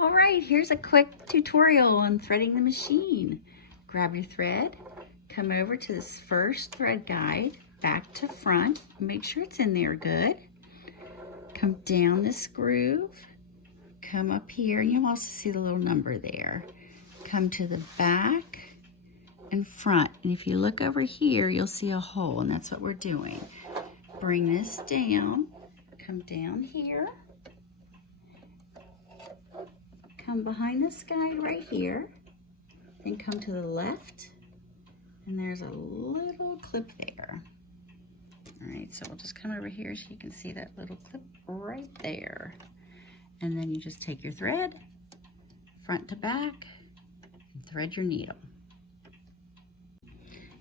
All right, here's a quick tutorial on threading the machine. Grab your thread, come over to this first thread guide, back to front, make sure it's in there good. Come down this groove, come up here, and you'll also see the little number there. Come to the back and front, and if you look over here, you'll see a hole, and that's what we're doing. Bring this down, come down here, come behind this guide right here, then come to the left, and there's a little clip there. All right, so we'll just come over here so you can see that little clip right there. And then you just take your thread, front to back, and thread your needle.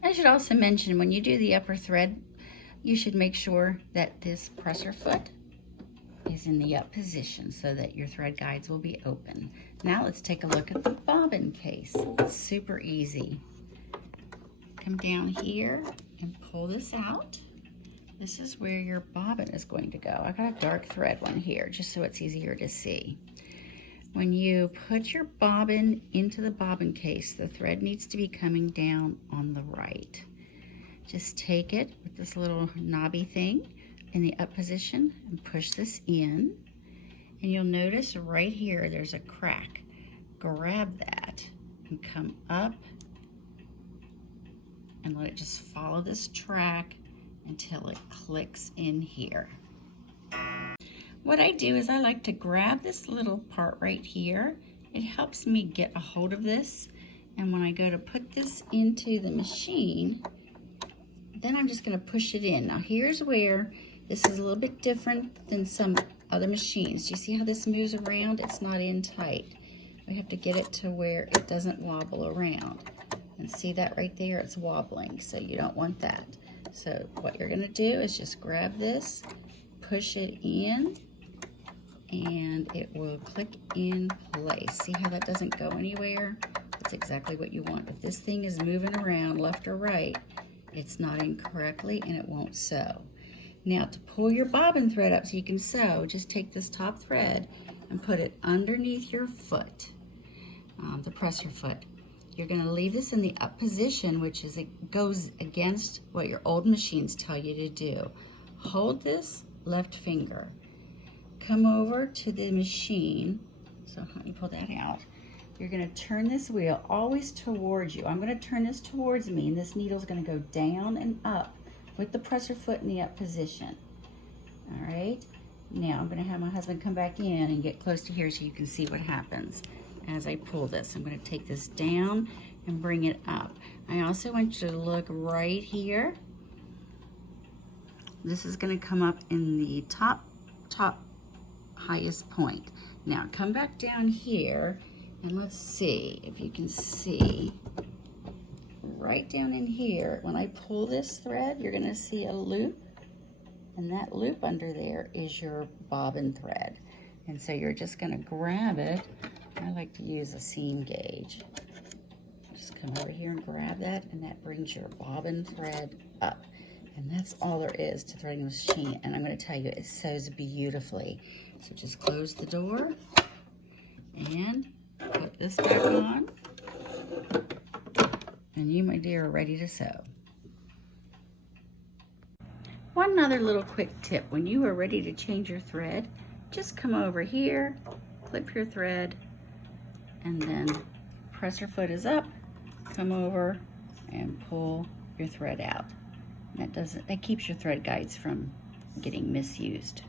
I should also mention, when you do the upper thread, you should make sure that this presser foot is in the up position so that your thread guides will be open. Now let's take a look at the bobbin case. It's super easy. Come down here and pull this out. This is where your bobbin is going to go. I got a dark thread one here just so it's easier to see. When you put your bobbin into the bobbin case, the thread needs to be coming down on the right. Just take it with this little knobby thing in the up position and push this in, and you'll notice right here there's a crack. Grab that and come up and let it just follow this track until it clicks in here. What I do is I like to grab this little part right here. It helps me get a hold of this, and when I go to put this into the machine, then I'm just going to push it in. Now here's where this is a little bit different than some other machines. Do you see how this moves around? It's not in tight. We have to get it to where it doesn't wobble around. And see that right there? It's wobbling, so you don't want that. So what you're gonna do is just grab this, push it in, and it will click in place. See how that doesn't go anywhere? That's exactly what you want. If this thing is moving around left or right, it's not in correctly and it won't sew. Now to pull your bobbin thread up so you can sew, just take this top thread and put it underneath your foot, the presser foot. You're going to leave this in the up position, which is it goes against what your old machines tell you to do. Hold this left finger. Come over to the machine. So let me pull that out. You're going to turn this wheel always towards you. I'm going to turn this towards me, and this needle is going to go down and up with the presser foot in the up position. All right. Now I'm going to have my husband come back in and get close to here so you can see what happens. As I pull this, I'm going to take this down and bring it up. I also want you to look right here. This is going to come up in the top highest point. Now come back down here and let's see if you can see right down in here. When I pull this thread, you're going to see a loop, and that loop under there is your bobbin thread. And so you're just going to grab it. I like to use a seam gauge. Just come over here and grab that, and that brings your bobbin thread up. And that's all there is to threading the machine. And I'm going to tell you, it sews beautifully. So just close the door and put this back on. And you, my dear, are ready to sew. One other little quick tip. When you are ready to change your thread, just come over here, clip your thread, and then presser foot is up, come over and pull your thread out. And that keeps your thread guides from getting misused.